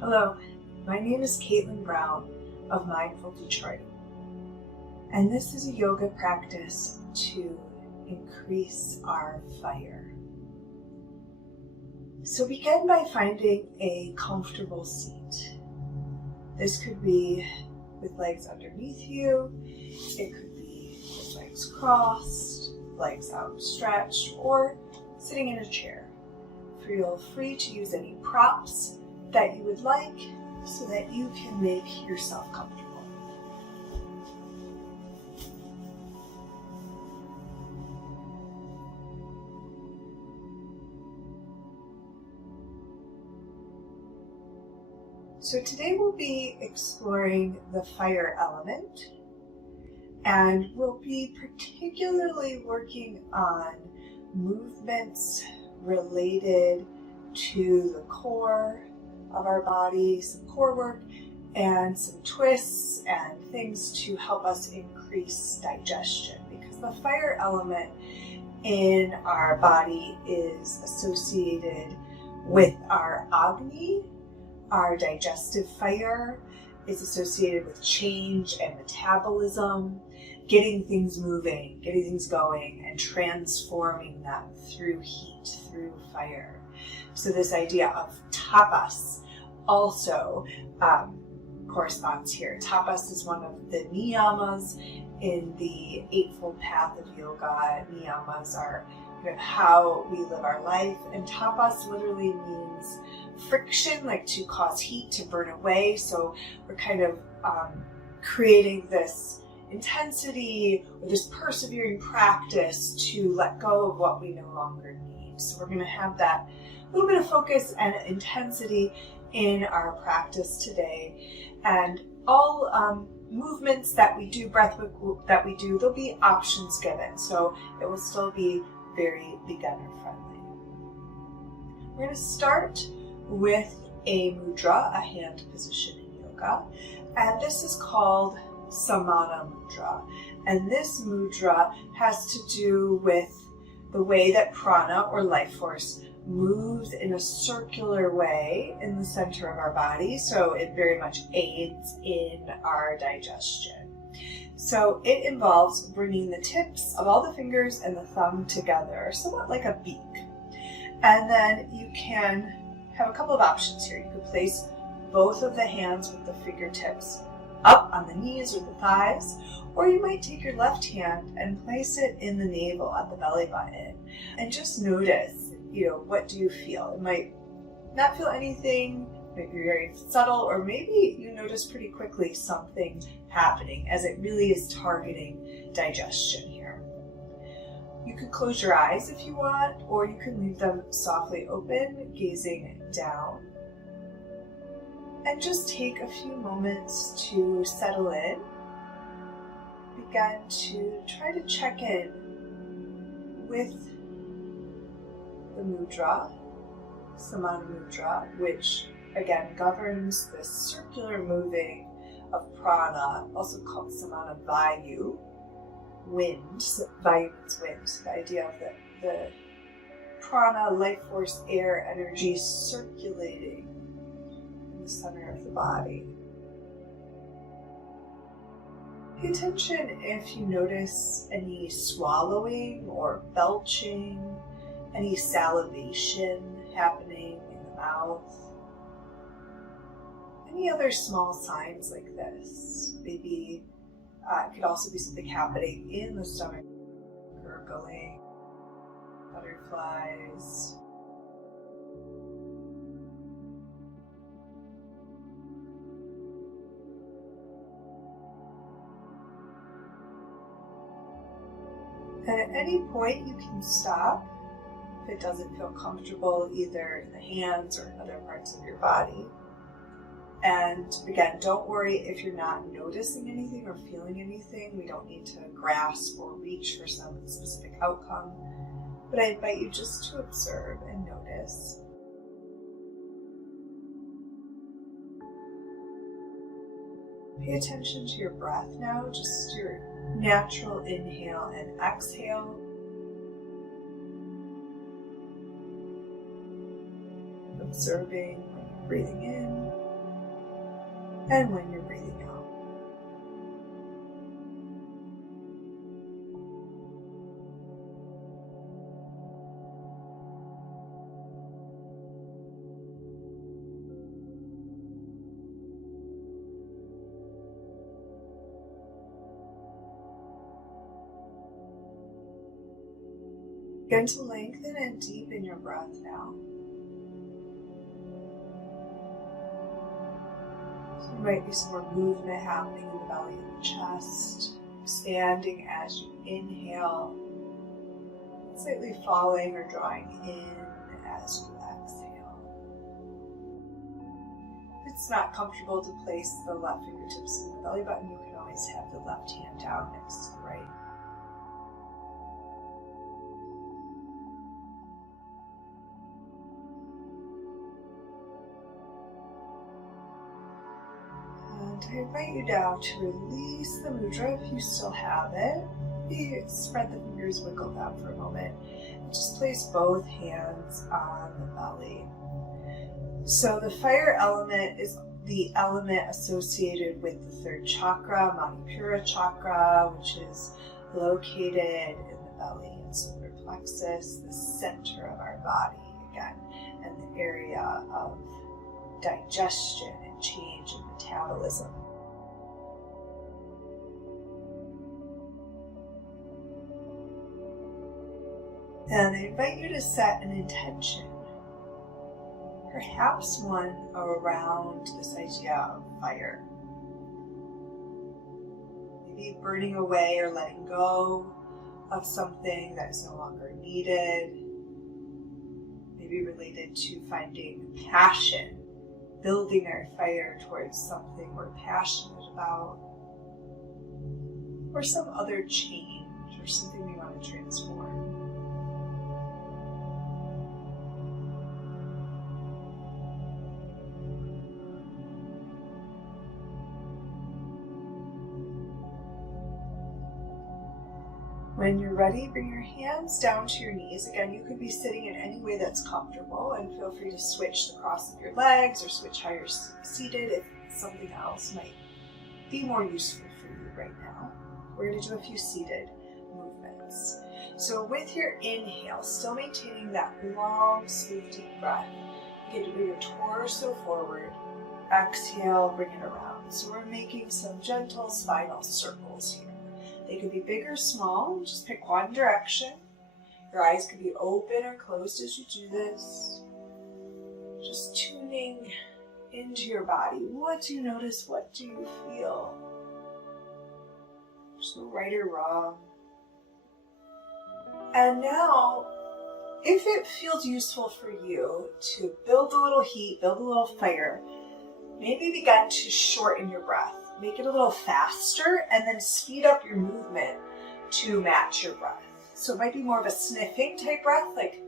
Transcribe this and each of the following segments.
Hello, my name is Caitlin Brown of Mindful Detroit, and this is a yoga practice to increase our fire. So begin by finding a comfortable seat. This could be with legs underneath you, it could be with legs crossed, legs outstretched, or sitting in a chair. Feel free to use any props that you would like so that you can make yourself comfortable. So today we'll be exploring the fire element, and we'll be particularly working on movements related to the core of our body, some core work, and some twists and things to help us increase digestion, because the fire element in our body is associated with our Agni. Our digestive fire is associated with change and metabolism, getting things moving, getting things going, and transforming them through heat, through fire. So this idea of tapas also corresponds here. Tapas is one of the niyamas in the Eightfold Path of Yoga. Niyamas are kind of how we live our life, and tapas literally means friction, like to cause heat, to burn away. So we're kind of creating this intensity or this persevering practice to let go of what we no longer need. So we're going to have that little bit of focus and intensity in our practice today. And all movements that we do, breathwork that we do, there'll be options given. So it will still be very beginner friendly. We're going to start with a mudra, a hand position in yoga. And this is called samana mudra. And this mudra has to do with the way that prana, or life force, moves in a circular way in the center of our body. So it very much aids in our digestion. So it involves bringing the tips of all the fingers and the thumb together, somewhat like a beak. And then you can have a couple of options here. You could place both of the hands with the fingertips up on the knees or the thighs, or you might take your left hand and place it in the navel at the belly button and just notice, what do you feel? It might not feel anything, might be very subtle, or maybe you notice pretty quickly something happening as it really is targeting digestion here. You could close your eyes if you want, or you can leave them softly open, gazing down. And just take a few moments to settle in. Begin to try to check in with the mudra, samana mudra, which again governs this circular moving of prana, also called samana vayu, wind. So vayu means wind. The idea of the prana, life force, air, energy circulating in the center of the body. Pay attention if you notice any swallowing or belching, any salivation happening in the mouth, any other small signs like this. Maybe it could also be something happening in the stomach, gurgling, butterflies. And at any point you can stop if it doesn't feel comfortable either in the hands or in other parts of your body. And again, don't worry if you're not noticing anything or feeling anything. We don't need to grasp or reach for some specific outcome. But I invite you just to observe and notice. Pay attention to your breath now, just your natural inhale and exhale. Observing when you're breathing in and when you're breathing out. Begin to lengthen and deepen your breath now. So there might be some more movement happening in the belly and the chest, expanding as you inhale, slightly falling or drawing in as you exhale. If it's not comfortable to place the left fingertips in the belly button, you can always have the left hand down next to the right. I invite you now to release the mudra if you still have it. Maybe spread the fingers, wiggle them for a moment, and just place both hands on the belly. So the fire element is the element associated with the third chakra, Manipura chakra, which is located in the belly and solar plexus, the center of our body again, and the area of digestion and change in metabolism. And I invite you to set an intention, perhaps one around this idea of fire. Maybe burning away or letting go of something that is no longer needed. Maybe related to finding passion, building our fire towards something we're passionate about, or some other change or something we want to transform. When you're ready, bring your hands down to your knees. Again, you could be sitting in any way that's comfortable, and feel free to switch the cross of your legs or switch how you're seated if something else might be more useful for you right now. We're going to do a few seated movements. So with your inhale, still maintaining that long, smooth, deep breath, begin to bring your torso forward. Exhale, bring it around. So we're making some gentle spinal circles here. They could be big or small, just pick one direction. Your eyes could be open or closed as you do this. Just tuning into your body. What do you notice? What do you feel? There's no right or wrong. And now, if it feels useful for you to build a little heat, build a little fire, maybe begin to shorten your breath. Make it a little faster and then speed up your movement to match your breath. So it might be more of a sniffing type breath, like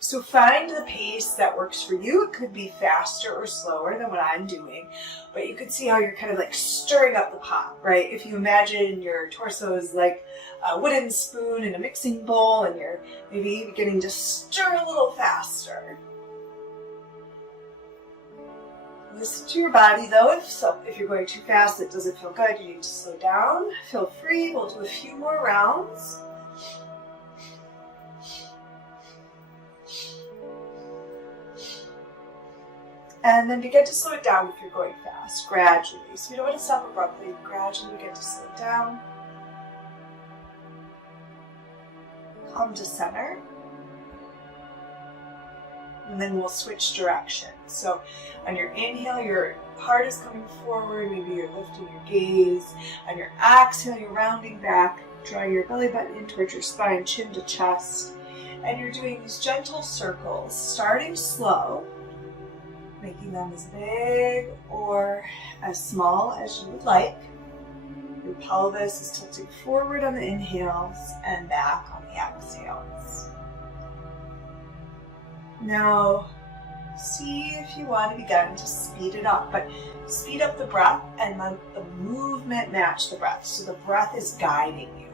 so find the pace that works for you. It could be faster or slower than what I'm doing, but you can see how you're kind of like stirring up the pot, right? If you imagine your torso is like a wooden spoon in a mixing bowl and you're maybe beginning to stir a little faster. Listen to your body though. If you're going too fast, it doesn't feel good, you need to slow down. Feel free. We'll do a few more rounds. And then begin to slow it down if you're going fast, gradually. So you don't want to stop abruptly, gradually begin to slow it down. Come to center. And then we'll switch directions. So on your inhale, your heart is coming forward, maybe you're lifting your gaze. On your exhale, you're rounding back, draw your belly button in towards your spine, chin to chest. And you're doing these gentle circles, starting slow, making them as big or as small as you would like. Your pelvis is tilting forward on the inhales and back on the exhales. Now, see if you want to begin to speed it up, but speed up the breath and let the movement match the breath. So the breath is guiding you.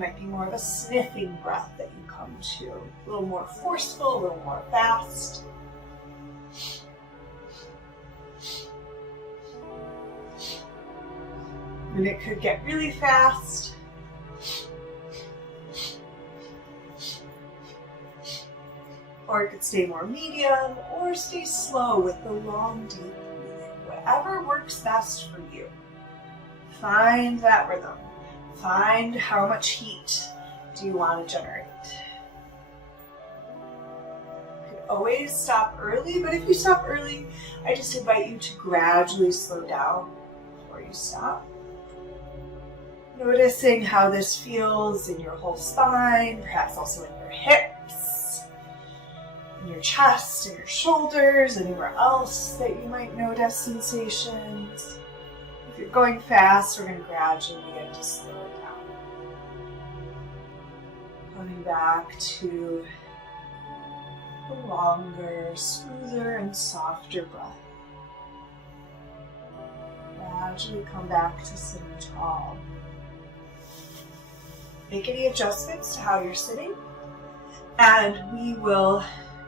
might be more of a sniffing breath that you come to. A little more forceful, a little more fast. And it could get really fast. Or it could stay more medium, or stay slow with the long, deep breathing. Whatever works best for you. Find that rhythm. Find how much heat do you want to generate. You can always stop early, but if you stop early, I just invite you to gradually slow down before you stop. Noticing how this feels in your whole spine, perhaps also in your hips, in your chest, in your shoulders, anywhere else that you might notice sensations. If you're going fast, we're going to gradually begin to slow it down. Coming back to a longer, smoother, and softer breath. Gradually come back to sitting tall. Make any adjustments to how you're sitting, and we will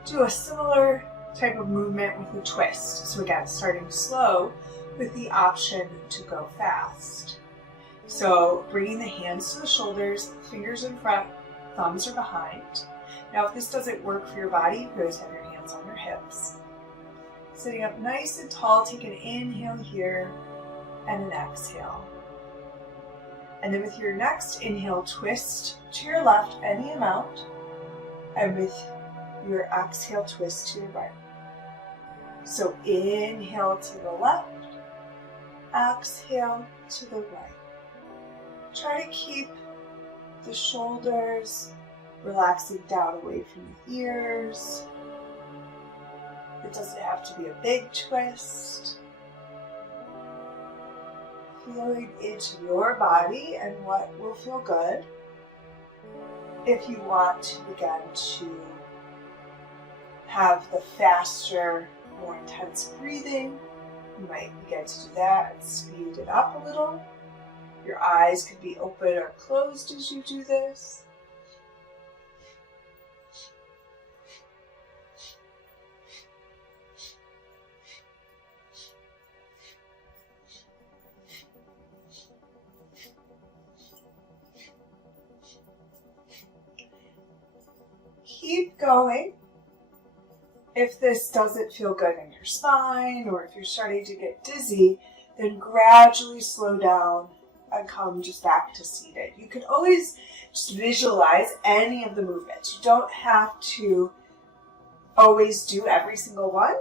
do a similar type of movement with a twist. So again, starting slow with the option to go fast. So bringing the hands to the shoulders, fingers in front, thumbs are behind. Now if this doesn't work for your body, you can always have your hands on your hips. Sitting up nice and tall, take an inhale here and an exhale. And then with your next inhale, twist to your left any amount, and with your exhale, twist to your right. So inhale to the left, exhale to the right. Try to keep the shoulders relaxing down away from the ears. It doesn't have to be a big twist. Feeling into your body and what will feel good. If you want to begin to have the faster, more intense breathing, you might begin to do that and speed it up a little. Your eyes could be open or closed as you do this. Keep going. If this doesn't feel good in your spine, or if you're starting to get dizzy, then gradually slow down and come just back to seated. You can always just visualize any of the movements. You don't have to always do every single one.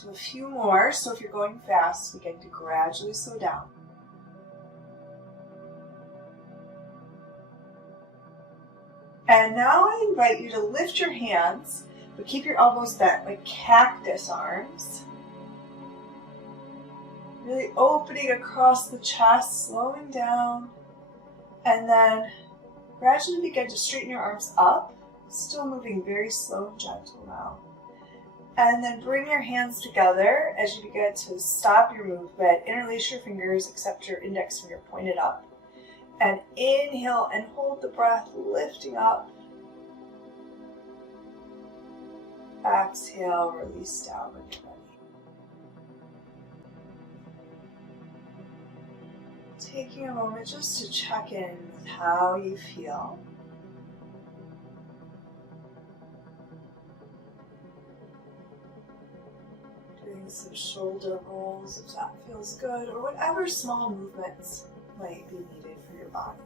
Do a few more. So if you're going fast, begin to gradually slow down. And now I invite you to lift your hands, but keep your elbows bent like cactus arms. Really opening across the chest, slowing down, and then gradually begin to straighten your arms up, still moving very slow and gentle now. And then bring your hands together as you begin to stop your movement. Interlace your fingers, except your index finger pointed up. And inhale and hold the breath, lifting up. Exhale, release down when you're ready. Taking a moment just to check in with how you feel. Doing some shoulder rolls if that feels good, or whatever small movements might be needed for your body.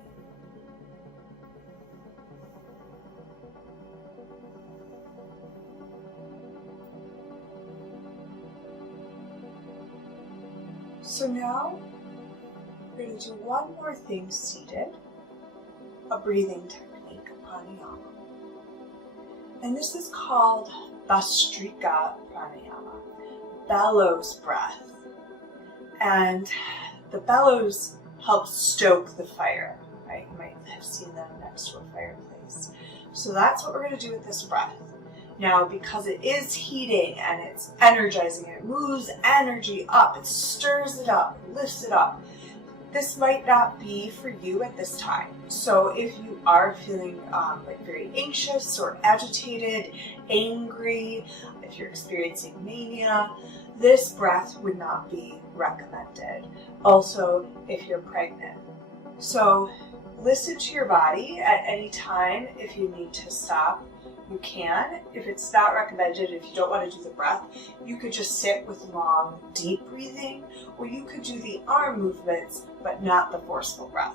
So now we're going to do one more thing seated, a breathing technique, pranayama. And this is called bhastrika pranayama, bellows breath. And the bellows help stoke the fire, right? You might have seen them next to a fireplace. So that's what we're going to do with this breath. Now, because it is heating and it's energizing, it moves energy up, it stirs it up, lifts it up. this might not be for you at this time. So if you are feeling like very anxious or agitated, angry, if you're experiencing mania, this breath would not be recommended. Also, if you're pregnant. So listen to your body at any time. If you need to stop, you can. If it's not recommended, if you don't want to do the breath, you could just sit with long, deep breathing, or you could do the arm movements, but not the forceful breath.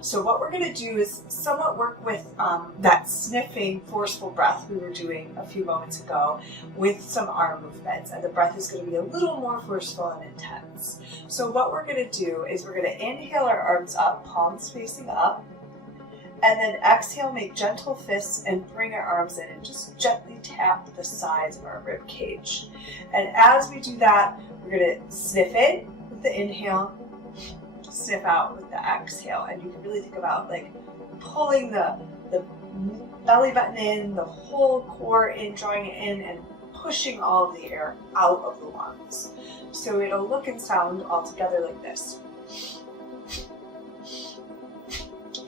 So what we're going to do is somewhat work with that sniffing, forceful breath we were doing a few moments ago with some arm movements, and the breath is going to be a little more forceful and intense. So what we're going to do is we're going to inhale our arms up, palms facing up, and then exhale, make gentle fists and bring our arms in and just gently tap the sides of our rib cage. And as we do that, we're going to sniff in with the inhale, sniff out with the exhale. And you can really think about like pulling the belly button in, the whole core in, drawing it in, and pushing all of the air out of the lungs. So it'll look and sound all together like this.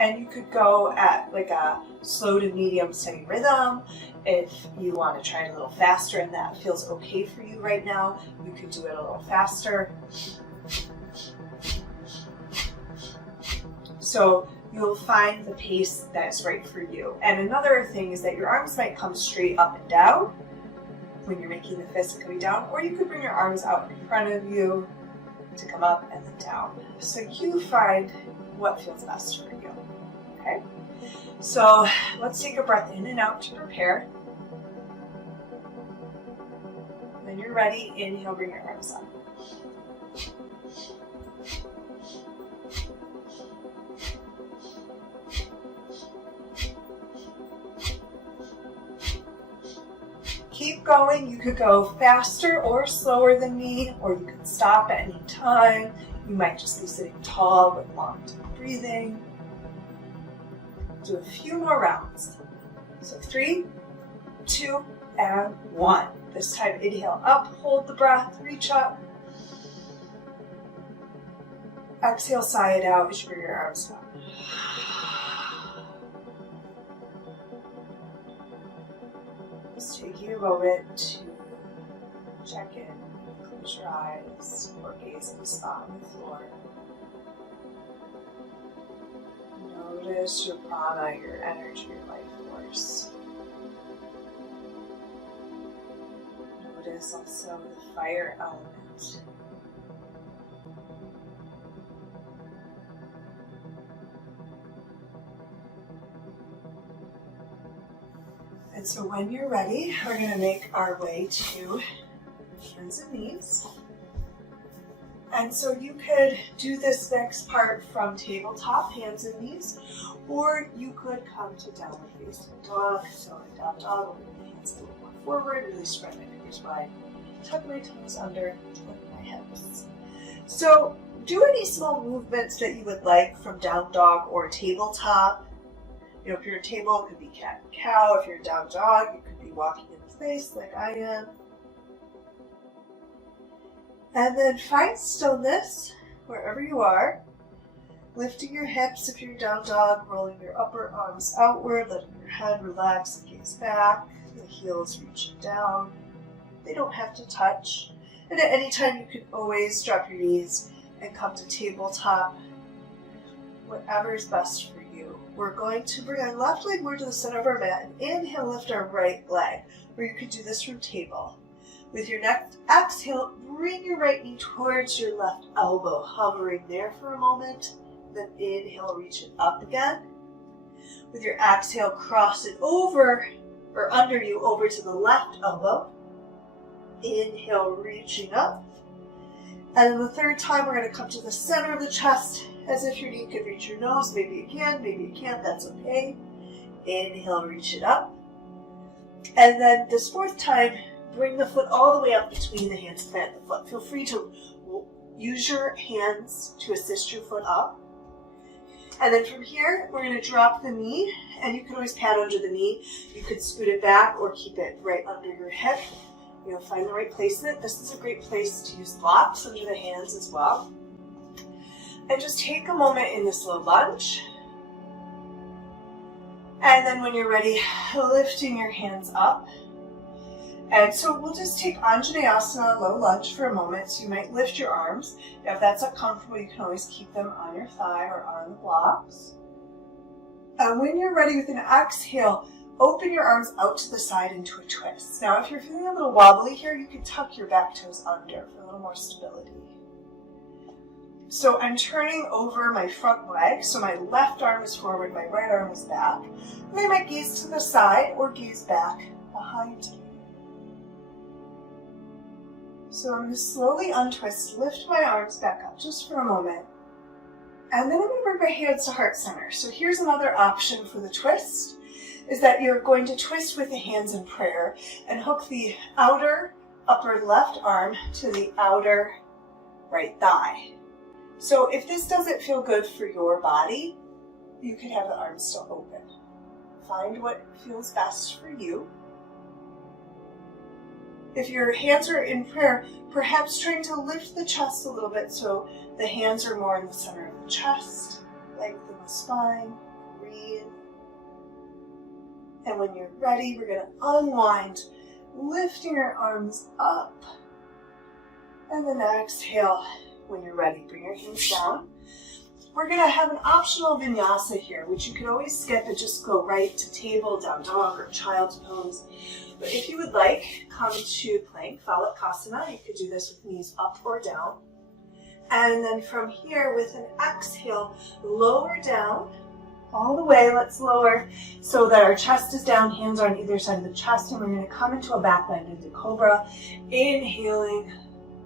And you could go at like a slow to medium steady rhythm. If you want to try it a little faster and that feels okay for you right now, you could do it a little faster. So you'll find the pace that's right for you. And another thing is that your arms might come straight up and down when you're making the fist coming down, or you could bring your arms out in front of you to come up and then down. So you find what feels best for you. Okay, so let's take a breath in and out to prepare. When you're ready, inhale, bring your arms up. Keep going. You could go faster or slower than me, or you could stop at any time. You might just be sitting tall with long, deep breathing. Do a few more rounds. So 3, 2, and 1. This time inhale up, hold the breath, reach up. Exhale, sigh it out as you bring your arms up. Just taking a moment to check in, close your eyes, or gaze at the spot on the floor. Notice your prana, your energy, your life force. Notice also the fire element. And so when you're ready, we're going to make our way to hands and knees. And so you could do this next part from tabletop, hands and knees, or you could come to downward facing dog. So in down dog, I'll bring my hands a little more forward, really spread my fingers wide, tuck my toes under, lift my hips. So do any small movements that you would like from down dog or tabletop. You know, if you're a table, it could be cat and cow. If you're a down dog, you could be walking in place like I am. And then find stillness wherever you are. Lifting your hips if you're down dog, rolling your upper arms outward, letting your head relax and gaze back, the heels reaching down. They don't have to touch. And at any time you can always drop your knees and come to tabletop, whatever is best for you. We're going to bring our left leg more to the center of our mat and inhale, lift our right leg, or you could do this from table. With your next exhale, bring your right knee towards your left elbow, hovering there for a moment. Then inhale, reach it up again. With your exhale, cross it over or under you over to the left elbow. Inhale, reaching up. And then the third time, we're going to come to the center of the chest as if your knee could reach your nose. Maybe it can, maybe it can't, that's okay. Inhale, reach it up. And then this fourth time, bring the foot all the way up between the hands, plant the foot. Feel free to use your hands to assist your foot up. And then from here, we're going to drop the knee, and you can always pat under the knee. You could scoot it back or keep it right under your hip. You know, find the right placement. This is a great place to use blocks under the hands as well. And just take a moment in this low lunge. And then when you're ready, lifting your hands up. And so we'll just take Anjaneyasana, low lunge for a moment. So you might lift your arms. If that's not comfortable, you can always keep them on your thigh or on the blocks. And when you're ready with an exhale, open your arms out to the side into a twist. Now, if you're feeling a little wobbly here, you can tuck your back toes under for a little more stability. So I'm turning over my front leg, so my left arm is forward, my right arm is back. And I might gaze to the side or gaze back behind me. So I'm going to slowly untwist, lift my arms back up just for a moment. And then I'm going to bring my hands to heart center. So here's another option for the twist, is that you're going to twist with the hands in prayer and hook the outer upper left arm to the outer right thigh. So if this doesn't feel good for your body, you could have the arms still open. Find what feels best for you. If your hands are in prayer, perhaps trying to lift the chest a little bit so the hands are more in the center of the chest, lengthen the spine, breathe. And when you're ready, we're going to unwind, lifting your arms up. And then exhale. When you're ready, bring your hands down. We're going to have an optional vinyasa here, which you could always skip and just go right to table, down dog, or child's pose. But if you would like, come to plank, phalakasana. You could do this with knees up or down. And then from here, with an exhale, lower down all the way. Let's lower so that our chest is down, hands are on either side of the chest, and we're going to come into a back bend into cobra. Inhaling,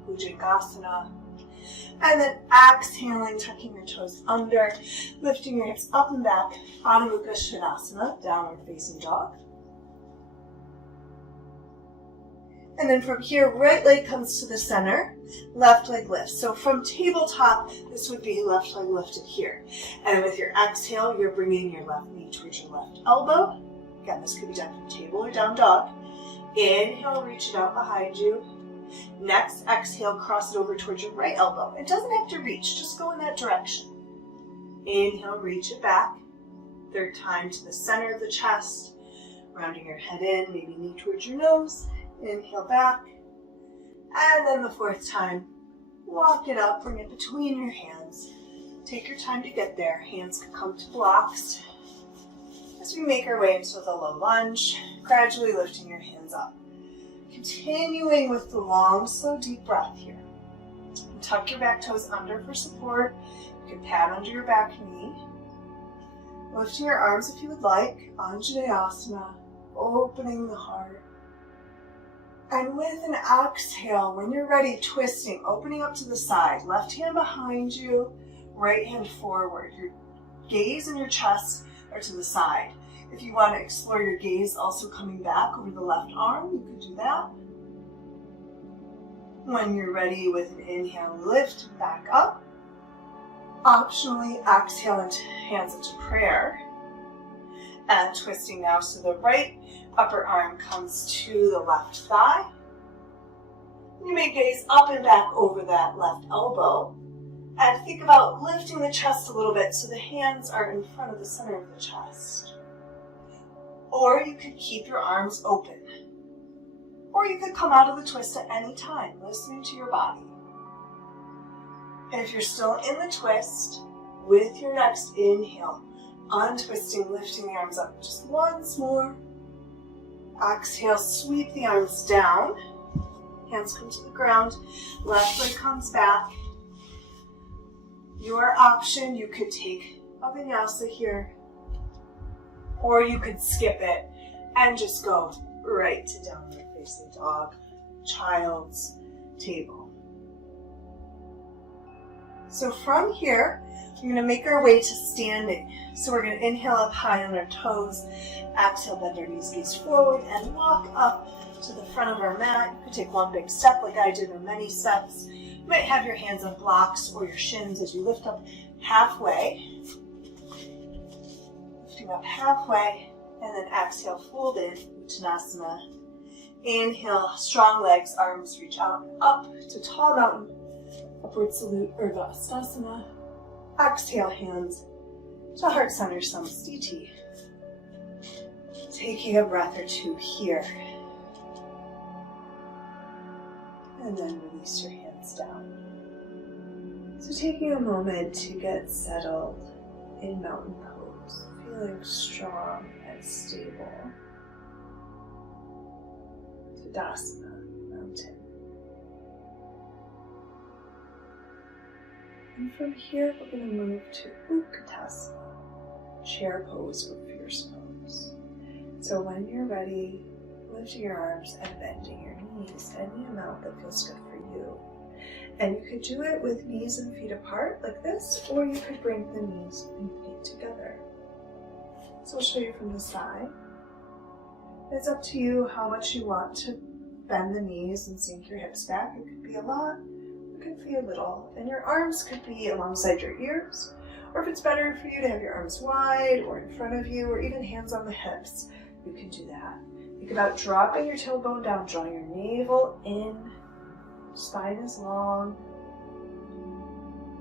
Bhujangasana. And then exhaling, tucking your toes under, lifting your hips up and back, Adho Mukha Svanasana, downward facing dog. And then from here, right leg comes to the center, left leg lifts. So from tabletop, this would be left leg lifted here. And with your exhale, you're bringing your left knee towards your left elbow. Again, this could be done from table or down dog. Inhale, reach it out behind you. Next, exhale, cross it over towards your right elbow. It doesn't have to reach, just go in that direction. Inhale, reach it back. Third time to the center of the chest, rounding your head in, maybe knee towards your nose. Inhale back. And then the fourth time, walk it up, bring it between your hands. Take your time to get there. Hands can come to blocks. As we make our way into the low lunge, gradually lifting your hands up. Continuing with the long, slow, deep breath here. And tuck your back toes under for support. You can pat under your back knee. Lifting your arms if you would like. Anjaneyasana, opening the heart. And with an exhale, when you're ready, twisting, opening up to the side. Left hand behind you, right hand forward. Your gaze and your chest are to the side. If you want to explore your gaze also coming back over the left arm, you could do that. When you're ready with an inhale, lift back up. Optionally, exhale into hands into prayer. And twisting now, so the right upper arm comes to the left thigh. You may gaze up and back over that left elbow. And think about lifting the chest a little bit so the hands are in front of the center of the chest. Or you could keep your arms open. Or you could come out of the twist at any time, listening to your body. And if you're still in the twist, with your next inhale, untwisting, lifting the arms up just once more. Exhale, sweep the arms down. Hands come to the ground. Left leg comes back. Your option, you could take a vinyasa here, or you could skip it and just go right to downward facing dog, child's table. So from here, we're going to make our way to standing. So we're going to inhale up high on our toes, exhale, bend our knees, gaze forward, and walk up to the front of our mat. You could take one big step like I did, or many steps. You might have your hands on blocks or your shins as you lift up halfway. Lifting up halfway, and then exhale, fold in, Uttanasana. Inhale, strong legs, arms reach out and up to tall mountain, upward salute, Urdhva Hastasana. Exhale, hands to heart center, samstiti. Taking a breath or two here. And then release your hands down. So taking a moment to get settled in mountain pose, feeling strong and stable. Tadasana, mountain. And from here, we're going to move to Utkatasana, chair pose or fierce pose. So when you're ready, lifting your arms and bending your knees any amount that feels good for you. And you could do it with knees and feet apart like this, or you could bring the knees and feet together. So I'll show you from the side. It's up to you how much you want to bend the knees and sink your hips back. It could be a lot, it could be a little. And your arms could be alongside your ears, or if it's better for you to have your arms wide or in front of you, or even hands on the hips, you can do that. Think about dropping your tailbone down, drawing your navel in, spine is long.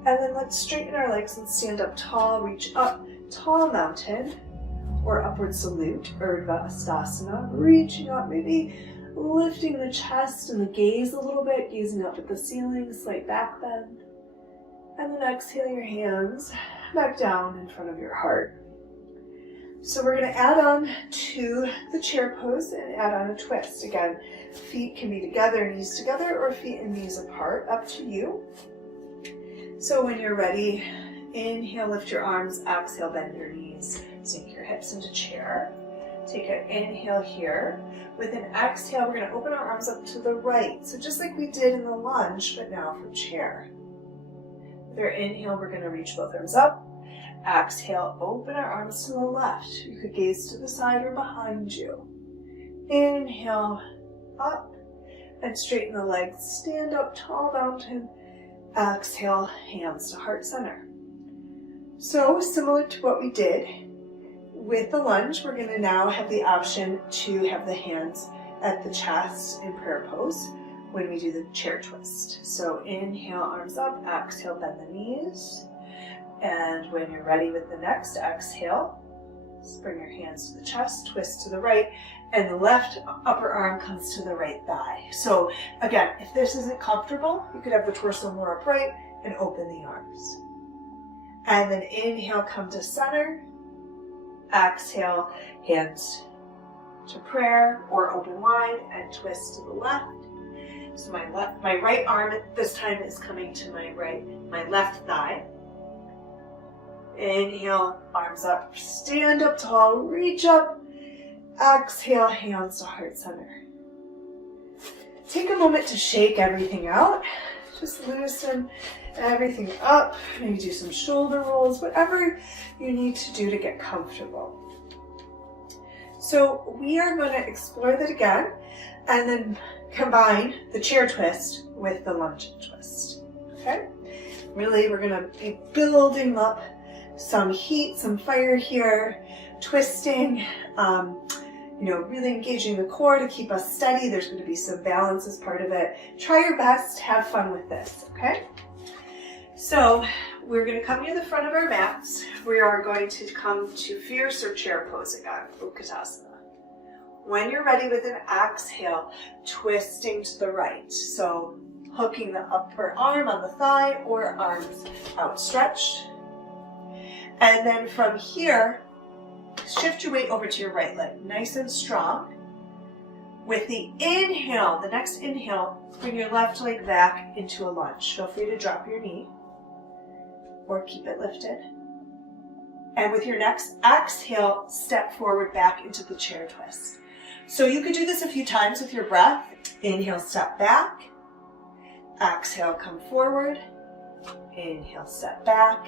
And then let's straighten our legs and stand up tall, reach up, tall mountain, or upward salute, Urdhva Hastasana, reaching up, maybe lifting the chest and the gaze a little bit, gazing up at the ceiling, slight back bend. And then exhale your hands back down in front of your heart. So we're going to add on to the chair pose and add on a twist. Again, feet can be together, knees together, or feet and knees apart, up to you. So when you're ready, inhale, lift your arms, exhale, bend your knees, sink your hips into chair. Take an inhale here. With an exhale, we're going to open our arms up to the right. So just like we did in the lunge, but now from chair. With our inhale, we're going to reach both arms up. Exhale, open our arms to the left. You could gaze to the side or behind you. Inhale, up, and straighten the legs. Stand up, tall mountain. Exhale, hands to heart center. So similar to what we did with the lunge, we're going to now have the option to have the hands at the chest in prayer pose when we do the chair twist. So inhale, arms up, exhale, bend the knees. And when you're ready with the next exhale, bring your hands to the chest, twist to the right, and the left upper arm comes to the right thigh. So again, if this isn't comfortable, you could have the torso more upright and open the arms. And then inhale, come to center. Exhale, hands to prayer or open wide and twist to the left. So my right arm at this time is coming to my left thigh. Inhale, arms up, stand up tall, reach up. Exhale, hands to heart center. Take a moment to shake everything out. Just loosen everything up. Maybe do some shoulder rolls, whatever you need to do to get comfortable. So we are going to explore that again and then combine the chair twist with the lunge twist. Okay? Really, we're going to be building up some heat, some fire here, twisting, really engaging the core to keep us steady. There's going to be some balance as part of it. Try your best, have fun with this, okay? So we're going to come near the front of our mats. We are going to come to fierce or chair pose again, Utkatasana. When you're ready with an exhale, twisting to the right. So hooking the upper arm on the thigh or arms outstretched. And then from here, shift your weight over to your right leg, nice and strong. With the inhale, the next inhale, bring your left leg back into a lunge. Feel free to drop your knee or keep it lifted. And with your next exhale, step forward back into the chair twist. So you could do this a few times with your breath. Inhale, step back. Exhale, come forward. Inhale, step back.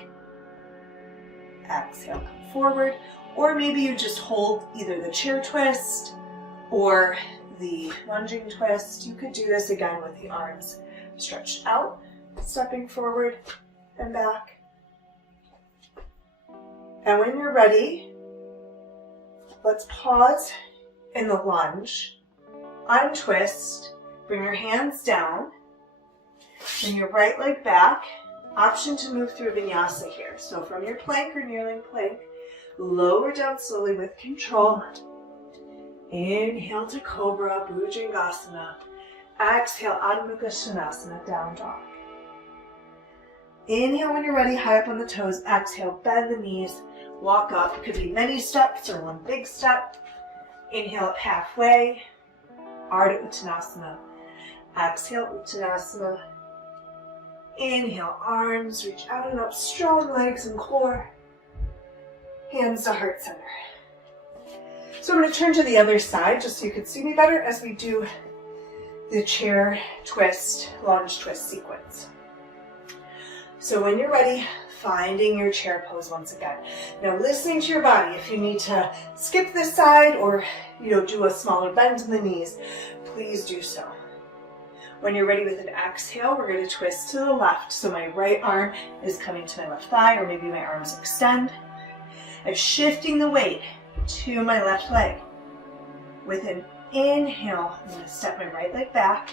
Exhale, come forward. Or maybe you just hold either the chair twist or the lunging twist. You could do this again with the arms stretched out, stepping forward and back. And when you're ready, let's pause in the lunge, untwist, bring your hands down, bring your right leg back, option to move through vinyasa here. So from your plank or kneeling plank, lower down slowly with control. Inhale to Cobra, Bhujangasana. Exhale, Adho Mukha Svanasana, down dog. Inhale when you're ready, high up on the toes. Exhale, bend the knees, walk up. It could be many steps or one big step. Inhale up halfway, Ardha Uttanasana. Exhale, Uttanasana. Inhale, arms reach out and up, strong legs and core. Hands to heart center. So I'm going to turn to the other side just so you can see me better as we do the chair twist, lunge twist sequence. So when you're ready, finding your chair pose once again. Now listening to your body, if you need to skip this side or do a smaller bend in the knees, please do so. When you're ready with an exhale, we're going to twist to the left. So my right arm is coming to my left thigh, or maybe my arms extend. I'm shifting the weight to my left leg. With an inhale, I'm going to step my right leg back.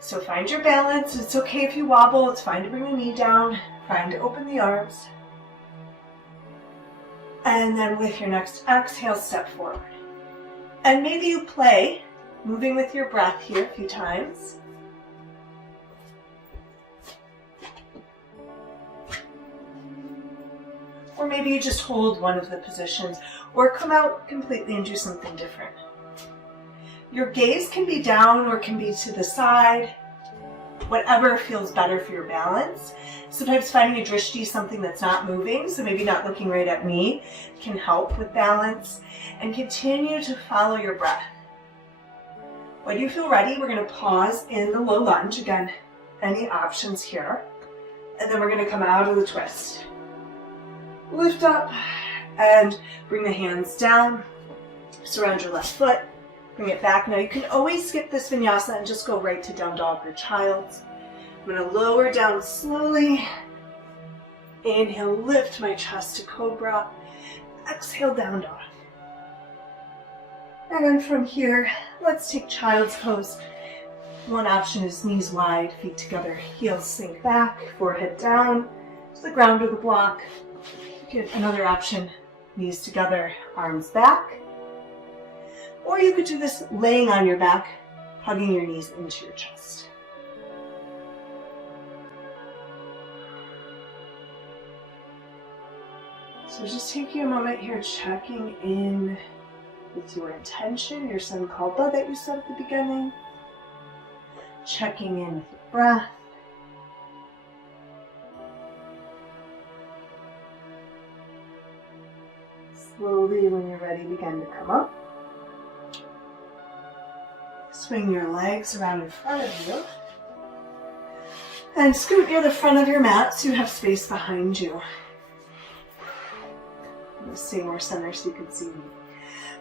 So find your balance. It's okay if you wobble. It's fine to bring the knee down. Fine to open the arms. And then with your next exhale, step forward. And maybe you play, moving with your breath here a few times. Or maybe you just hold one of the positions, or come out completely and do something different. Your gaze can be down or can be to the side, whatever feels better for your balance. Sometimes finding a drishti, something that's not moving, so maybe not looking right at me, can help with balance. And continue to follow your breath. When you feel ready, we're going to pause in the low lunge. Again, any options here. And then we're going to come out of the twist. Lift up and bring the hands down. Surround your left foot. Bring it back. Now you can always skip this vinyasa and just go right to down dog or child's. I'm going to lower down slowly. Inhale, lift my chest to cobra. Exhale, down dog. And then from here, let's take child's pose. One option is knees wide, feet together, heels sink back, forehead down to the ground or the block. Get another option, knees together, arms back. Or you could do this laying on your back, hugging your knees into your chest. So just taking a moment here, checking in with your intention, your sankalpa that you said at the beginning. Checking in with your breath. Slowly, when you're ready, begin to come up. Swing your legs around in front of you. And scoot near the front of your mat so you have space behind you. I'm going to stay more center so you can see me.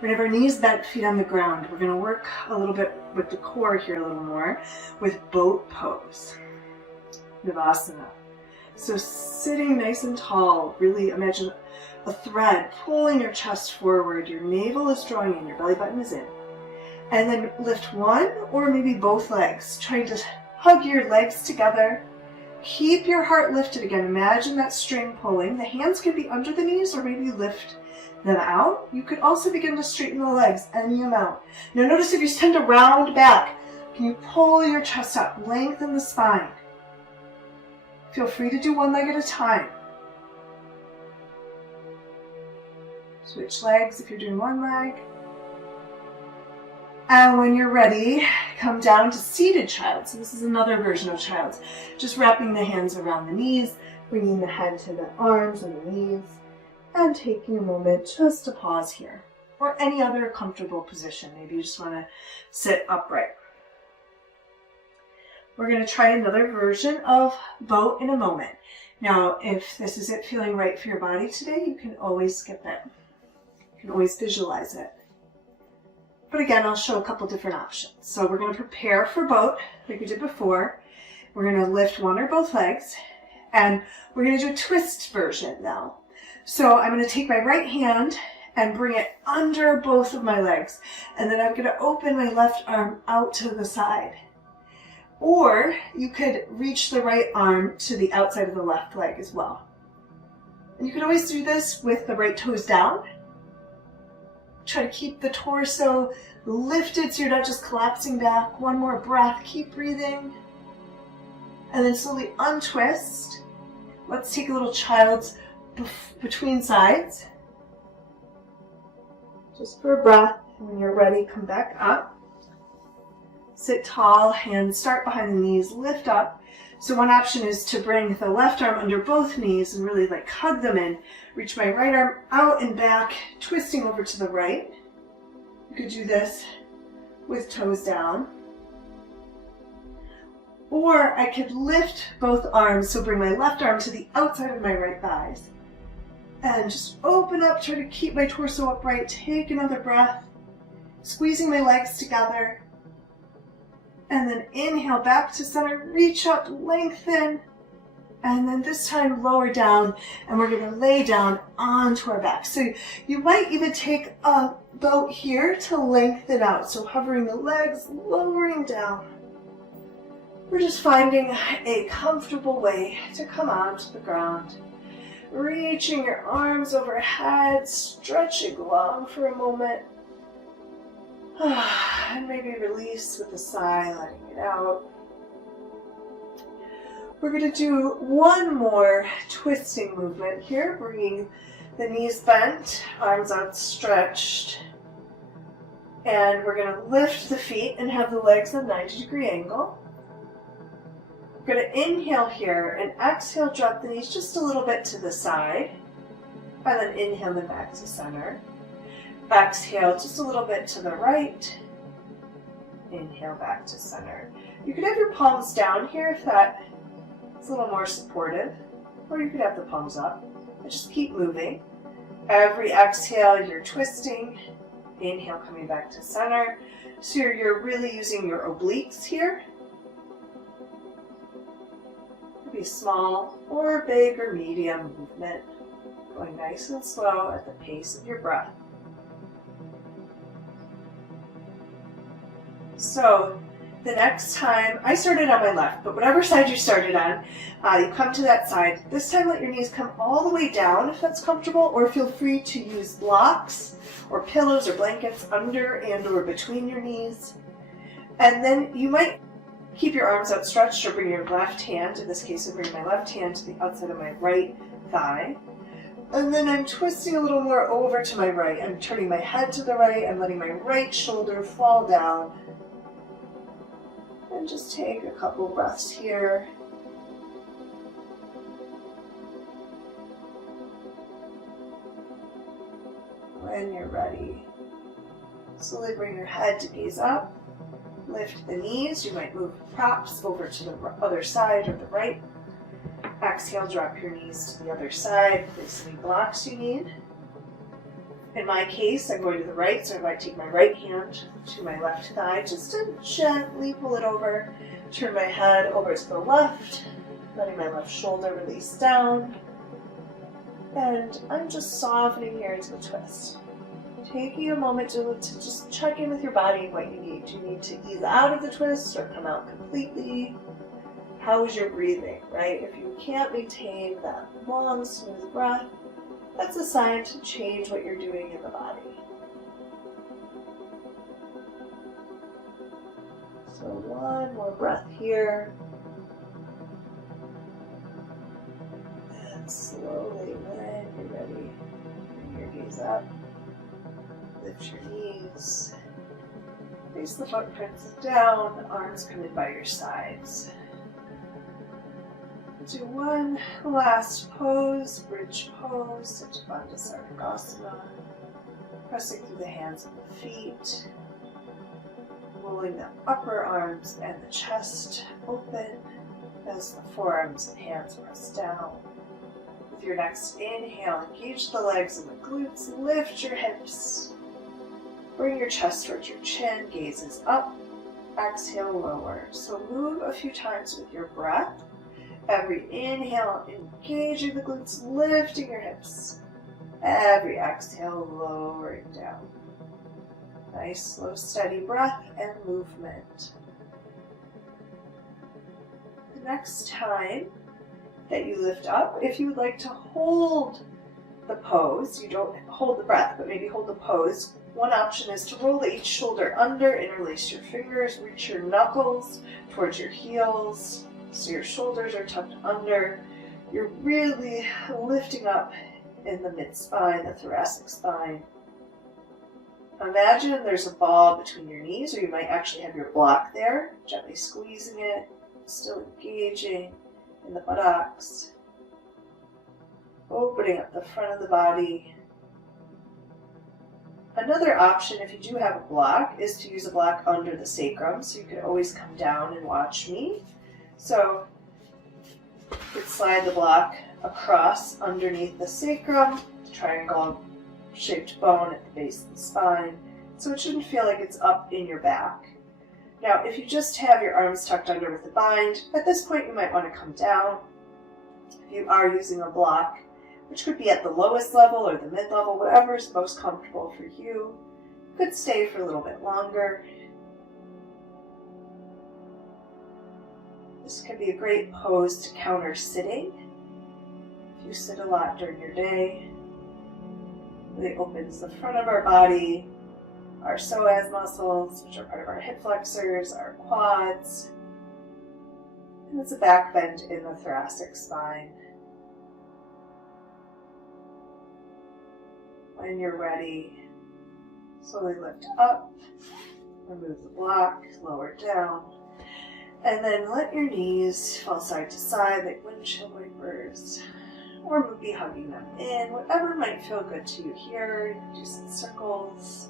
We're going to have our knees bent, feet on the ground. We're going to work a little bit with the core here a little more with boat pose, Navasana. So sitting nice and tall, really imagine a thread pulling your chest forward. Your navel is drawing in, your belly button is in. And then lift one or maybe both legs, trying to hug your legs together. Keep your heart lifted again. Imagine that string pulling. The hands can be under the knees or maybe lift them out. You could also begin to straighten the legs any amount. Now notice if you tend to round back, can you pull your chest up, lengthen the spine. Feel free to do one leg at a time. Switch legs if you're doing one leg. And when you're ready, come down to seated child. So this is another version of child's. Just wrapping the hands around the knees, bringing the head to the arms and the knees, and taking a moment just to pause here. Or any other comfortable position. Maybe you just want to sit upright. We're going to try another version of boat in a moment. Now, if this isn't feeling right for your body today, you can always skip it. You can always visualize it. But again, I'll show a couple different options. So we're going to prepare for boat like we did before. We're going to lift one or both legs, and we're going to do a twist version now. So I'm going to take my right hand and bring it under both of my legs, and then I'm going to open my left arm out to the side. Or you could reach the right arm to the outside of the left leg as well. And you can always do this with the right toes down. Try to keep the torso lifted so you're not just collapsing back. One more breath, keep breathing. And then slowly untwist. Let's take a little child's between sides. Just for a breath. And when you're ready, come back up. Sit tall, hands start behind the knees, lift up. So one option is to bring the left arm under both knees and really like hug them in. Reach my right arm out and back, twisting over to the right. You could do this with toes down. Or I could lift both arms, so bring my left arm to the outside of my right thighs. And just open up, try to keep my torso upright. Take another breath, squeezing my legs together. And then inhale back to center, reach up, lengthen. And then this time lower down, and we're gonna lay down onto our back. So you might even take a boat here to lengthen out. So hovering the legs, lowering down. We're just finding a comfortable way to come onto the ground. Reaching your arms overhead, stretching long for a moment. And maybe release with a sigh, letting it out. We're going to do one more twisting movement here, bringing the knees bent, arms outstretched. And we're going to lift the feet and have the legs at a 90-degree angle. We're going to inhale here and exhale, drop the knees just a little bit to the side. And then inhale them back to center. Exhale just a little bit to the right. Inhale back to center. You could have your palms down here if that is a little more supportive. Or you could have the palms up. And just keep moving. Every exhale, you're twisting. Inhale, coming back to center. So you're really using your obliques here. Be small or big or medium movement, going nice and slow at the pace of your breath. So the next time, I started on my left, but whatever side you started on, you come to that side. This time let your knees come all the way down if that's comfortable, or feel free to use blocks or pillows or blankets under and or between your knees. And then you might keep your arms outstretched or bring your left hand, in this case I bring my left hand to the outside of my right thigh. And then I'm twisting a little more over to my right. I'm turning my head to the right. I'm letting my right shoulder fall down. And just take a couple breaths here. When you're ready, slowly bring your head to gaze up. Lift the knees. You might move props over to the other side or the right. Exhale, drop your knees to the other side. Place any blocks you need. In my case, I'm going to the right, so I might take my right hand to my left thigh, just to gently pull it over. Turn my head over to the left, letting my left shoulder release down. And I'm just softening here into the twist. Taking a moment to just check in with your body and what you need. Do you need to ease out of the twist or come out completely? How is your breathing, right? If you can't maintain that long, smooth breath, that's a sign to change what you're doing in the body. So one more breath here. And slowly, when you're ready, bring your gaze up. Lift your knees. Face the footprints down, arms come in by your sides. Do one last pose, bridge pose, Satya Sarvangasana. Pressing through the hands and the feet. Rolling the upper arms and the chest open as the forearms and hands press down. With your next inhale, engage the legs and the glutes, lift your hips. Bring your chest towards your chin, gaze is up, exhale, lower. So move a few times with your breath. Every inhale, engaging the glutes, lifting your hips. Every exhale, lowering down. Nice, slow, steady breath and movement. next time that you lift up, if you would like to hold the pose, you don't hold the breath, but maybe hold the pose, one option is to roll each shoulder under, interlace your fingers, reach your knuckles towards your heels, so your shoulders are tucked under. You're really lifting up in the mid-spine, the thoracic spine. Imagine there's a ball between your knees, or you might actually have your block there, gently squeezing it, still engaging in the buttocks, opening up the front of the body. Another option, if you do have a block, is to use a block under the sacrum, so you could always come down and watch me. So you could slide the block across underneath the sacrum, triangle-shaped bone at the base of the spine, so it shouldn't feel like it's up in your back. Now, if you just have your arms tucked under with a bind, at this point you might want to come down. If you are using a block, which could be at the lowest level or the mid-level, whatever is most comfortable for you, you could stay for a little bit longer. This could be a great pose to counter sitting. If you sit a lot during your day, it really opens the front of our body, our psoas muscles, which are part of our hip flexors, our quads, and it's a back bend in the thoracic spine. When you're ready, slowly lift up, remove the block, lower down, and then let your knees fall side to side like windshield wipers, or maybe hugging them in, whatever might feel good to you here. You can do some circles.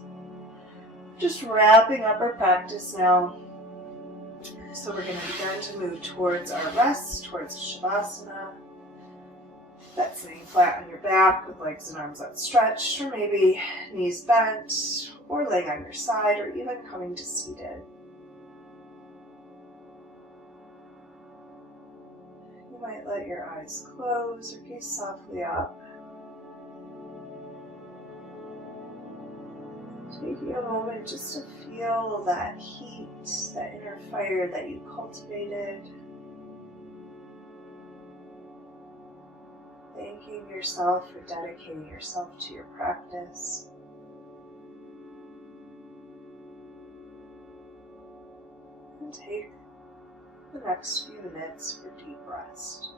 Just wrapping up our practice now. So we're going to begin to move towards our rest, towards Shavasana. That's sitting flat on your back with legs and arms outstretched, or maybe knees bent, or laying on your side, or even coming to seated. You might let your eyes close or gaze softly up. Taking a moment just to feel that heat, that inner fire that you cultivated. Thanking yourself for dedicating yourself to your practice. And take the next few minutes for deep rest.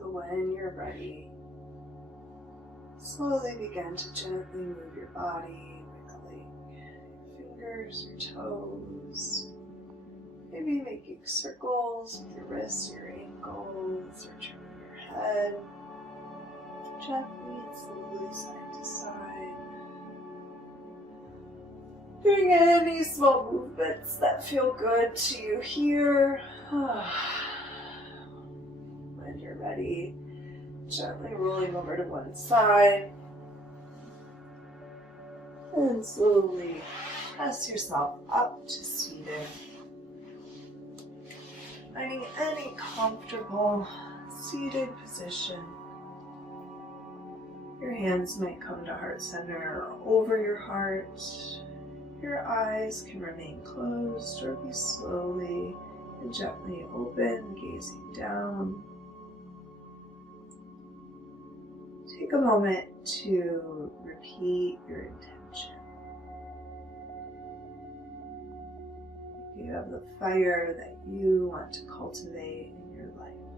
So when you're ready, slowly begin to gently move your body, wiggling your fingers, your toes, maybe making circles with your wrists, your ankles, or turning your head gently and slowly side to side. Doing any small movements that feel good to you here. When you're ready, gently rolling over to one side and slowly press yourself up to seated. Finding any comfortable seated position. Your hands might come to heart center or over your heart. Your eyes can remain closed or be slowly and gently open, gazing down. Take a moment to repeat your intention. You have the fire that you want to cultivate in your life.